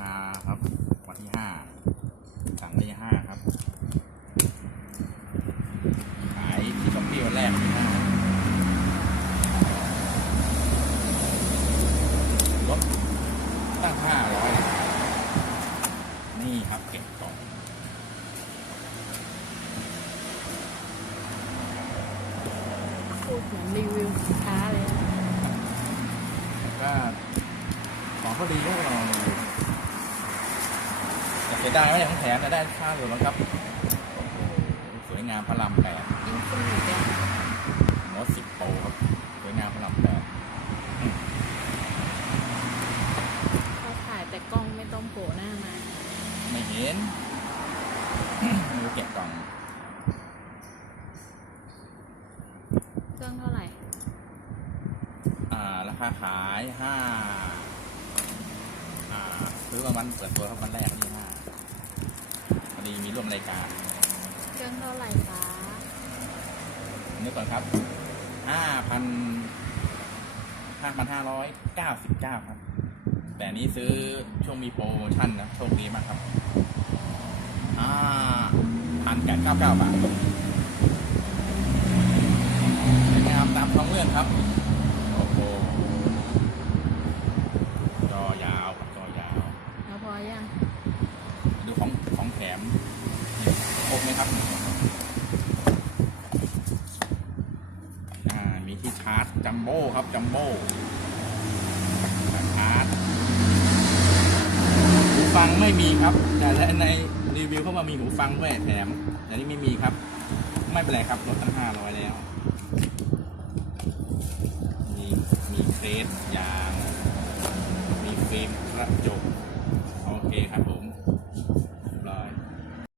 มาครับ วันที่ห้าสั่งที่ห้าครับ ขายที่ช็อปปี้วันแรกที่ห้าลดตั้งห้าร้อยนี่ครับเก็บกล่องพูดเหมือนรีวิวสินค้าเลยก็ของพอดีก็ลอง เสียดายว่าอย่างแถมจะได้ค่าอยู่แล้วครับโอ้โหสวยงามพระรามแปดยิ่งขึ้นอีกเลยโน้ตสิบโปรครับ สวยงามพระรามแปดเขาถ่ายแต่กล้องไม่ต้องโผล่หน้ามา ไม่เห็นมือเก็บกล่อง เครื่องเท่าไหร่ อ่า ราคาขายห้า อ่า ซื้อมาวันเปิดตัวครับวันแรกที่ห้าพ อดีมีร่วมรายการเครื่องเท่าไหร่คะนึกก่อนครับห้าพันห้าพันห้าร้อยเก้าสิบเก้าครับ แต่อันนี้ซื้อช่วงมีโปรโมชั่นนะโชคดีมากครับอ่าพันแปดเก้าเก้าบาทสวยงามตามท้องเรื่องครับ โอ้โห จอยาวครับจอยาว แล้วพอยัง ดูของของแถมครบไหมครับอ่ามีที่ชาร์จจัมโบ้ครับจัมโบ้ชาร์จหูฟังไม่มีครับ แต่ในรีวิวเขามามีหูฟังด้วยแถมแต่นี่ไม่มีครับ ไม่เป็นไรครับลดตั้งห้าร้อยแล้วมีมีเคสยาง มีฟิล์มกระจก